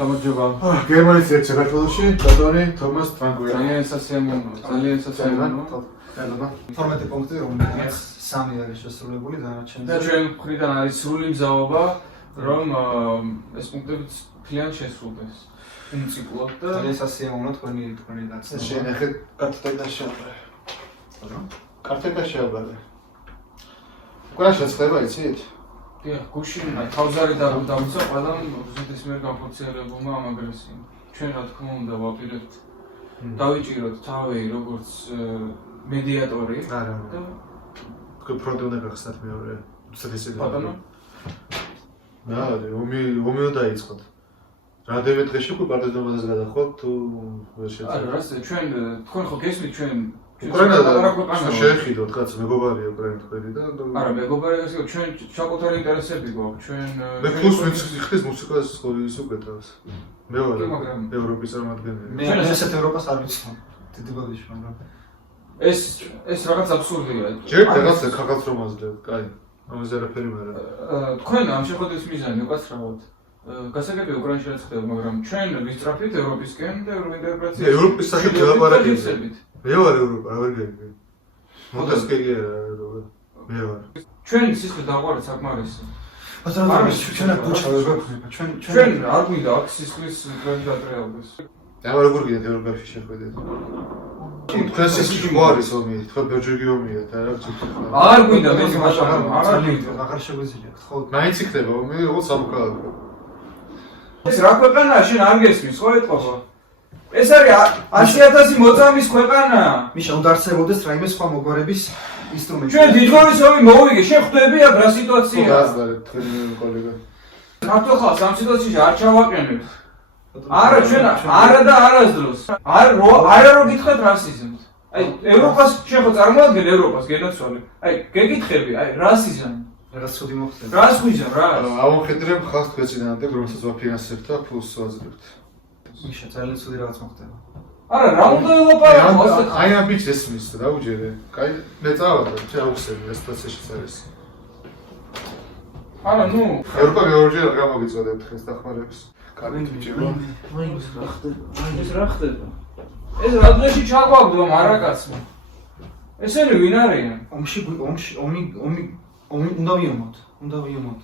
გამარჯობა. გერმანიის ერთ საქართველოში ბატონი თომას ტრანკუია. ძალიან სასიამოვნო. ფორმატი პუნქტი რომელიც 3 არის შესრულებული დანარჩენი. და ჩვენ მხრიდან არის სრული მზაობა, რომ ეს პუნქტები მთლიანად შესრულდეს. უნციკლოდ და ძალიან სასიამოვნო თქვენი დაცვა. შენ ახლა კარტიდან შეაბარე. კარტიდან შეაბარე. უკან შეცხება იცით? დიახ, გუშინ თავზარი დავუცა ყველა რუსეთის მიერ განხორციელებულმა ამ აგრესიამ. ჩვენ რა თქმა უნდა ვაპირებთ დავიჭიროთ თავი როგორც მედიატორი და ფრონტი უნდა გახსნათ მეორე რუსეთის ბატონო. ომი დაიწყოთ. რამდენიმე დღეში უკვე პარტიზანობას გადახვალთ თუ ვერ შეძლო? არა, რა ჩვენ თქვენ ხო გესმით ჩვენ უკრაინა შეეხიდოთ კაც მეგობარია უკრაინა თქვენი და არა მეგობარია ეს ჩვენ საკუთარი ინტერესები გვაქვს ჩვენ მე ფლუს ვინც ხდის მუსიკას ის უკეთავს მე ვარ ევროპის წარმომადგენელი მე ესეთ ევროპას არ ვიცნობ დიდი ბოდიში მაგრამ ეს რაღაც აბსურდია ჯერ რაღაც ხალხს რომ აძლევთ კაი ამაზე არაფერი მარა თქვენ ამ შეხვედრის მიზანი უკაცრავად გასაგებია უკრაინაში რაც ხდება მაგრამ ჩვენ ვისწრაფით ევროპისკენ და ევროინტეგრაცია ევროპის სახით ელაპარაკებთ მე ვარ ევროპა რა ვერ გეგმე მოტესკეგი არა მე ვარ ჩვენ სიცხე დაღვარეთ საკმარისი ბატონო ჩვენ გუჩა ვერ გვაქვს ჩვენ არ გვინდა აქ სიცხლის თქვენ დატრეალდეს და როგორ გინდათ ევროპაში შეხვედრით თქვენ სიცხე ხო არის ომი თქვენ ბერძგი ომია და რა გწუხთ არ გვინდა მე აღარ შეგვიძლია ხო მაინც იქნება ომი როგორც სამოქალაქო ეს რა ქვეყანაა შენ არ გესმის ხო ეტყობა ეს არის 100,000 მოწამის ქვეყანა. მიშა უნდა არსებობდეს რაიმე სხვა მოგვარების ინსტრუმენტი. ჩვენ დიდგორის ომი მოვიგე, შენ ხვდები აქ რა სიტუაციაა? გასდარეთ თქვენი კოლეგა. ქართულ ხალხს ამ სიტუაციაში არ ჩავაყენებთ. არა ჩვენ არა და არასდროს. არა რო გითხრათ რასიზმს. აი ევროპას შენ ხო წარმოადგენ ევროპას გენაცვალე. აი გეკითხები, აი რასიზმი. რაღაც ცუდი მოხდება. რას გვიჟან რა? ამოხედრებ ხალხს თქვენცინანტებ რომელსაც ვაფინანსებთ და ფულს ვაძლევთ. მიშა ძალიან ცუდი რაღაც მოხდება. არა რა უნდა ელაპარაკო? აი ამ ბიჭს ესმის რა უჯერე. კაი მე წავადი, შენ აუხსენე ეს პროცესში არის. არა ნუ ევროპა გეორჯია გამოგიწოდებ დღეს დახმარებს. კარგი ბიჭებო. ეს რა ხდება? ეს რა ხდება? ეს რა დღეში ჩაგვაგდო მარაკაცმა. ესენი ვინ არიან? ომი უნდა ვიომოთ.